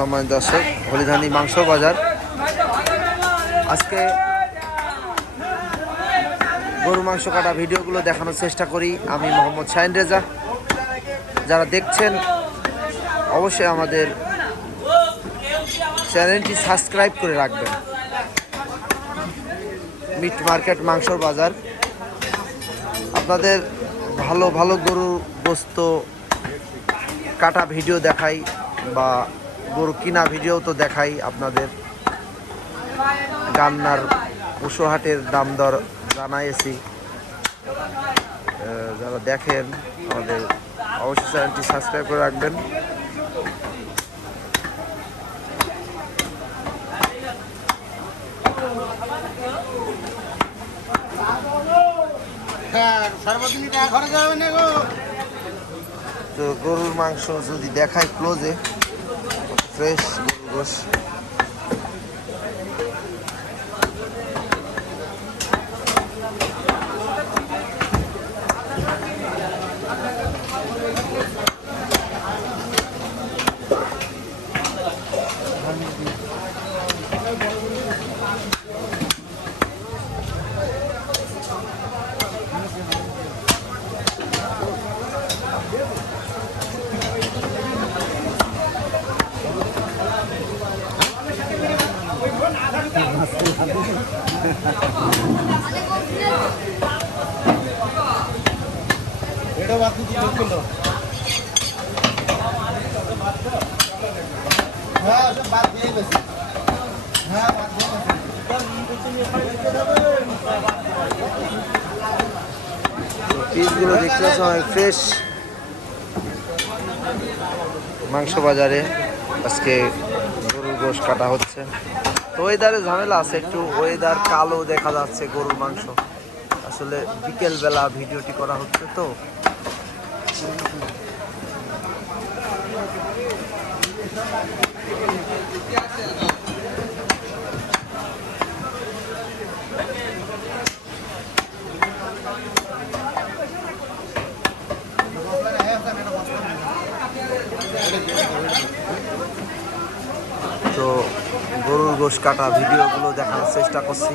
সম্মানিত দর্শক, হলিধানি মাংস বাজার। আজকে গরু মাংস কাটা ভিডিওগুলো দেখানোর চেষ্টা করি আমি মোহাম্মদ শাহিন রেজা। যারা দেখছেন অবশ্যই আমাদের চ্যানেলটি সাবস্ক্রাইব করে রাখবেন। মিট মার্কেট মাংসর বাজার, আপনাদের ভালো ভালো গরুর গোস্ত কাটা ভিডিও দেখাই বা গরু কিনা ভিডিও তো দেখাই আপনাদের। গান্নার পশুহাটের দাম দর জানাইছি। যারা দেখেন আমাদের অবশ্যই চ্যানেলটি সাবস্ক্রাইব করে রাখবেন। তো গরুর মাংস যদি দেখাই ক্লোজে, ফ্রেশ গরুর গোশ। পিসগুলো দেখতে পাচ্ছেন অনেক ফ্রেশ। মাংস বাজারে আজকে গরুর গোশ কাটা হচ্ছে। তো ওয়েদারে ঝামেলা আছে একটু, ওয়েদার কালো দেখা যাচ্ছে গরুর মাংস। আসলে বিকেলবেলা ভিডিওটি করা হচ্ছে তো। তো গরুর গোশ কাটা ভিডিওগুলো দেখানোর চেষ্টা করছি।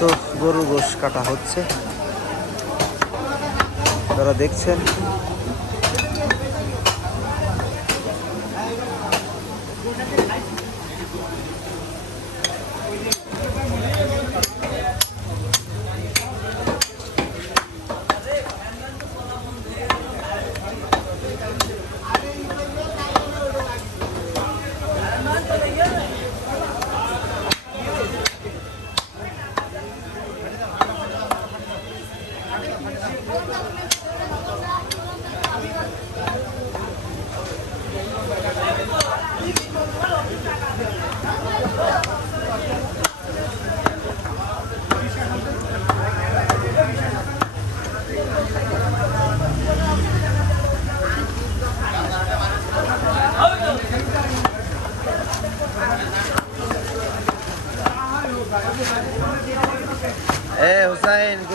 তো গরুর গোশ কাটা হচ্ছে, যারা দেখছেন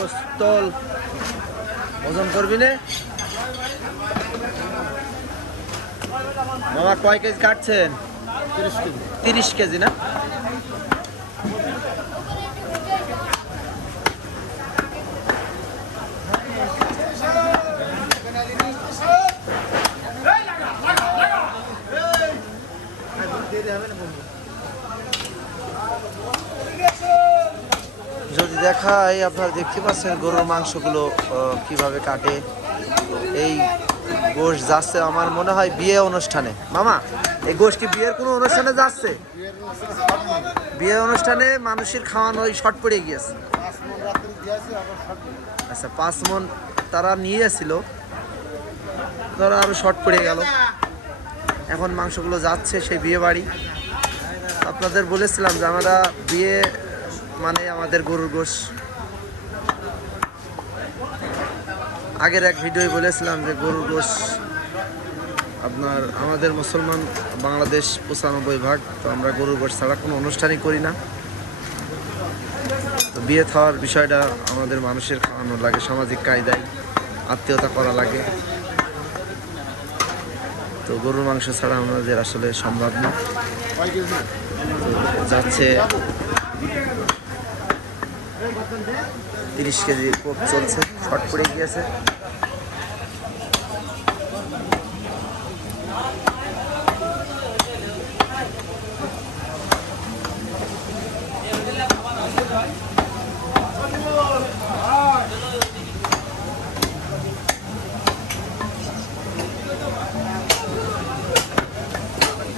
গোস্ত তোল, ওজন করবি না মামা? কয় কেজি কাটছেন? 30 কেজি না? যদি দেখাই, আপনারা দেখতে পাচ্ছেন গরুর মাংসগুলো কিভাবে কাটে। এই গোশ যাচ্ছে আমার মনে হয় বিয়ে অনুষ্ঠানে। মামা, এই গোশ কি বিয়ের কোনো অনুষ্ঠানে যাচ্ছে? বিয়ের অনুষ্ঠানে মানুষের খাওয়ানো ওই শর্ট পড়ে গিয়েছে। আচ্ছা, 5 মণ তারা নিয়েছিল, তারা আরো শর্ট পড়ে গেল। এখন মাংসগুলো যাচ্ছে সেই বিয়ে বাড়ি। আপনাদের বলেছিলাম যে আমরা বিয়ে মানে আমাদের গরুর গোশ। আগের এক ভিডিওয় বলেছিলাম যে গরুর গোশ আপনার আমাদের মুসলমান বাংলাদেশ 95%, তো আমরা গরুর গোশ ছাড়া কোনো অনুষ্ঠানই করি না। তো বিয়ে খাওয়ার বিষয়টা আমাদের মানুষের খাওয়ানো লাগে, সামাজিক কায়দায় আত্মীয়তা করা লাগে। তো গরুর মাংস ছাড়া আমাদের আসলে সম্ভব না। যাচ্ছে 30 কেজি কোপ চলছে, শর্ট পড়ে গিয়েছে।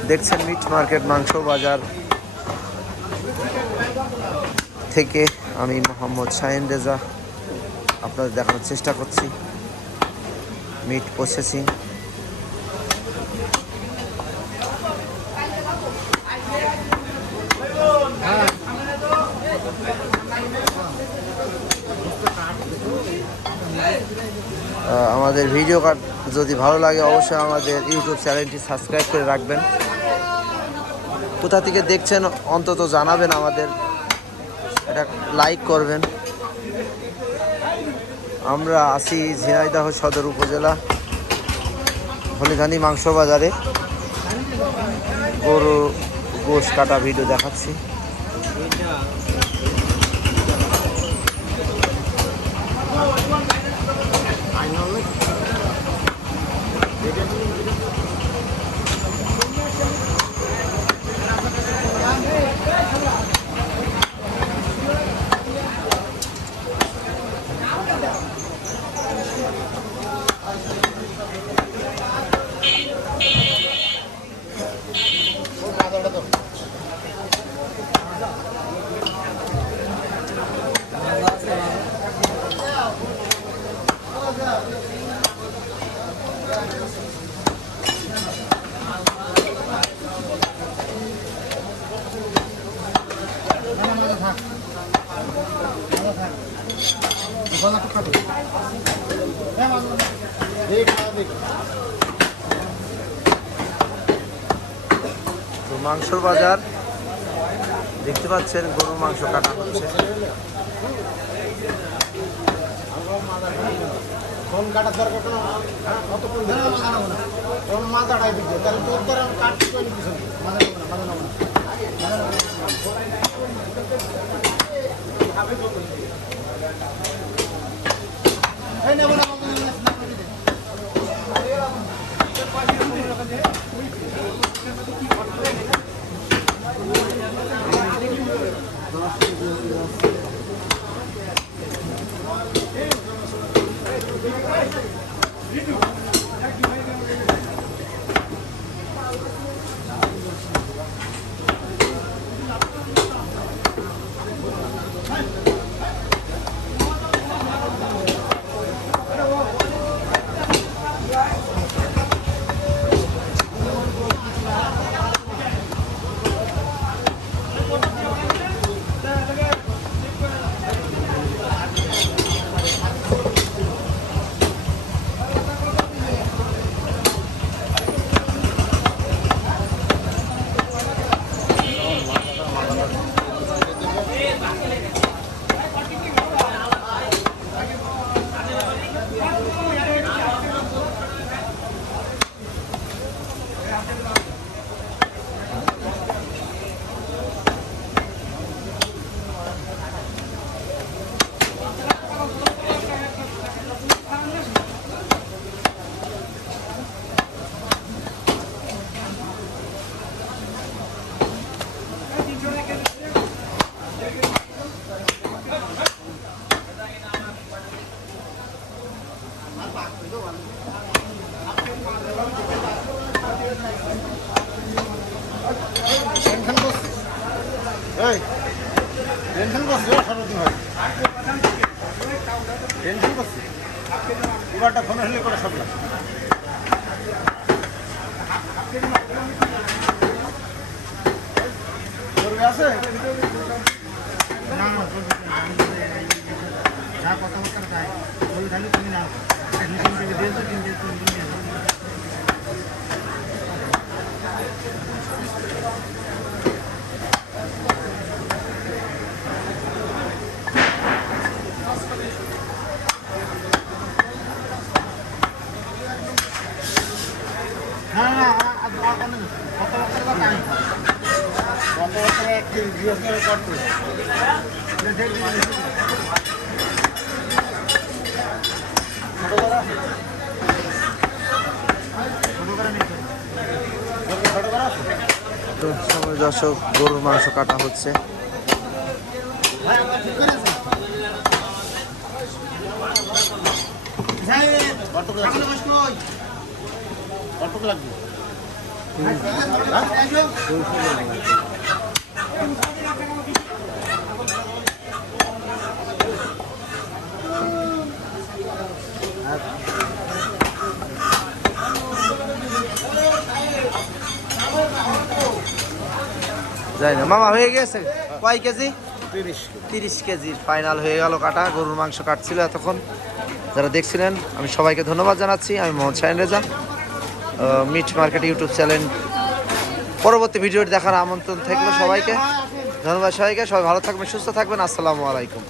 দেখছেন মিট মার্কেট মাংস বাজার থেকে আমি মোহাম্মদ শাহিন রেজা আপনাদের দেখানোর চেষ্টা করছি মিট প্রসেসিং। আমাদের ভিডিও যদি ভালো লাগে অবশ্যই আমাদের ইউটিউব চ্যানেলটি সাবস্ক্রাইব করে রাখবেন। কোথা থেকে দেখছেন অন্তত জানাবেন আমাদের, এটা লাইক করবেন। আমরা আছি ঝিনাইদহ সদর উপজেলা হলিধানি মাংস বাজারে। গরু গোশ কাটা ভিডিও দেখাচ্ছি। তো মাংসর বাজার দেখতে পাচ্ছেন, গরুর মাংস কাটা হচ্ছে। ফোন কাটার দরকার কোনো কত কোন মাথাটাই দিচ্ছে তাহলে তোর তোর কাটতে চলে কিছু টেনশন করছিস এই টেনশন করছিস সর্বদিন হয় টেনশন করছিস পুরাটা ফোন হলে করে সব লাগে করবে আছে না না যা কথাবার্তা তাই বলে তাহলে তুমি না মিটিং থেকে দিয়ে তো তিন না না কথাবার্তা টাইম কথাবার্তা একটি জিওসের কট করে তো সবাই দর্শক গরুর মাংস কাটা হচ্ছে। কত লাগবে যাই না মামা হয়ে গেছে কয় কেজি? 30 30 কেজির ফাইনাল হয়ে গেল কাটা। গরুর মাংস কাটছিল এতক্ষণ যারা দেখছিলেন আমি সবাইকে ধন্যবাদ জানাচ্ছি। আমি Mohammad Shahin Reza, meat market YouTube channel. পরবর্তী ভিডিওটি দেখার আমন্ত্রণ থাকলো সবাইকে। ধন্যবাদ সবাইকে। সবাই ভালো থাকবেন, সুস্থ থাকবেন। আসসালামু আলাইকুম।